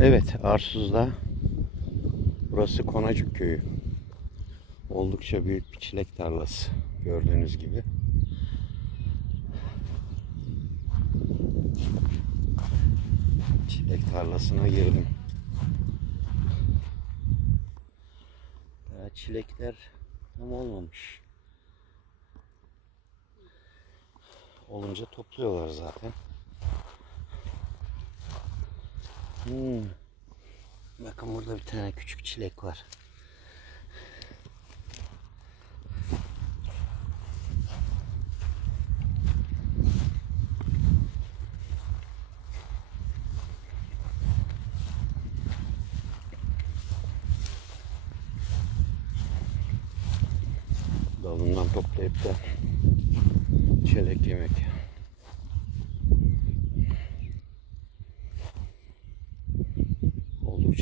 Evet, Arsuz'da burası Konacık Köyü. Oldukça büyük bir çilek tarlası gördüğünüz gibi. Çilek tarlasına girdim. Daha çilekler tam olmamış. Olunca topluyorlar zaten. Hmm. Bakın burada bir tane küçük çilek var. Dalından toplayıp da çilek yemek.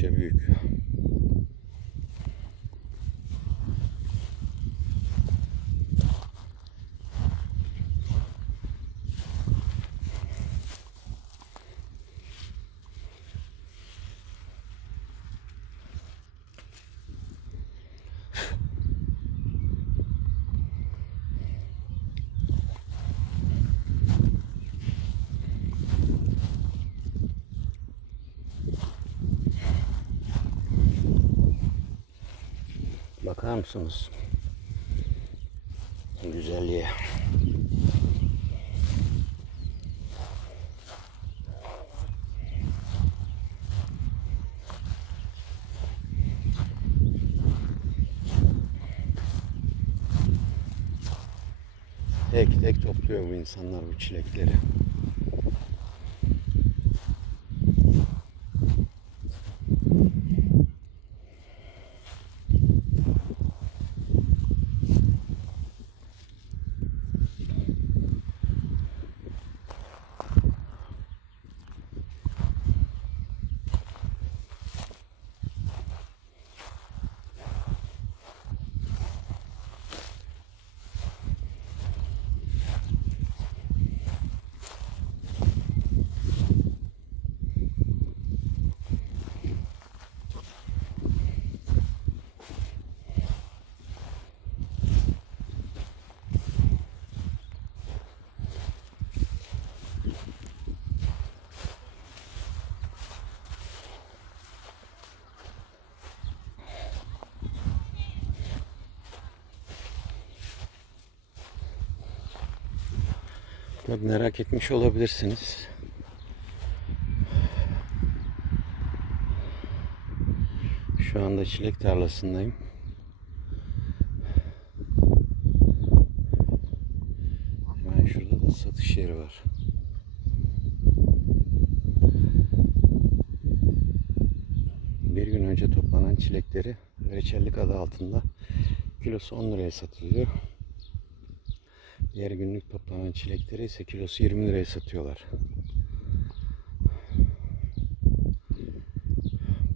Oldukça büyük. Bakar mısınız? Güzelliğe. Tek tek topluyor bu insanlar bu çilekleri. Tabii merak etmiş olabilirsiniz. Şu anda çilek tarlasındayım. Hemen şurada da satış yeri var. Bir gün önce toplanan çilekleri reçellik adı altında kilosu 10 liraya satılıyor. Diğer günlük toplanan çilekleri ise kilosu 20 liraya satıyorlar.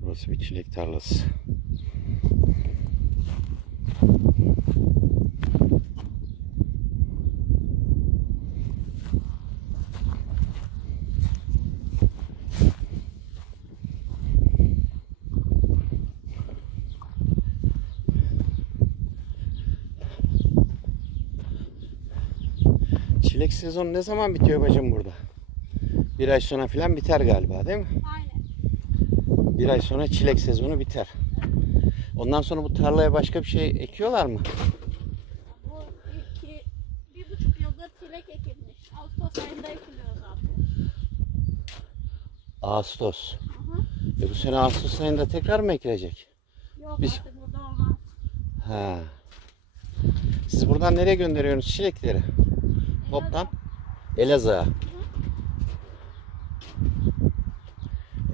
Burası bir çilek tarlası. Çilek sezonu ne zaman bitiyor bacım burada? Bir ay sonra falan biter galiba değil mi? Aynen. Bir ay sonra çilek sezonu biter. Ondan sonra bu tarlaya başka bir şey ekiyorlar mı? Bu iki, bir buçuk yıldır çilek ekilmiş. Ağustos ayında ekiliyor zaten. Ağustos. Hı hı. E bu sene Ağustos ayında tekrar mı ekilecek? Yok Biz- artık burada olmaz. Ha. Siz buradan nereye gönderiyorsunuz çilekleri? Toptan. Elazığ'a.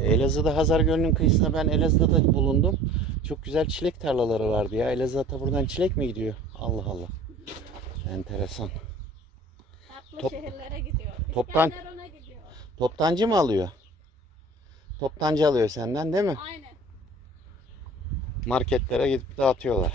Elazığ'da Hazar Gölü'nün kıyısında ben Elazığ'da da bulundum. Çok güzel çilek tarlaları vardı ya. Elazığ'a buradan çilek mi gidiyor? Allah Allah. Enteresan. Farklı Top- şehirlere gidiyor. Toptan- gidiyor. Toptancı mı alıyor? Toptancı alıyor senden değil mi? Aynen. Marketlere gidip dağıtıyorlar.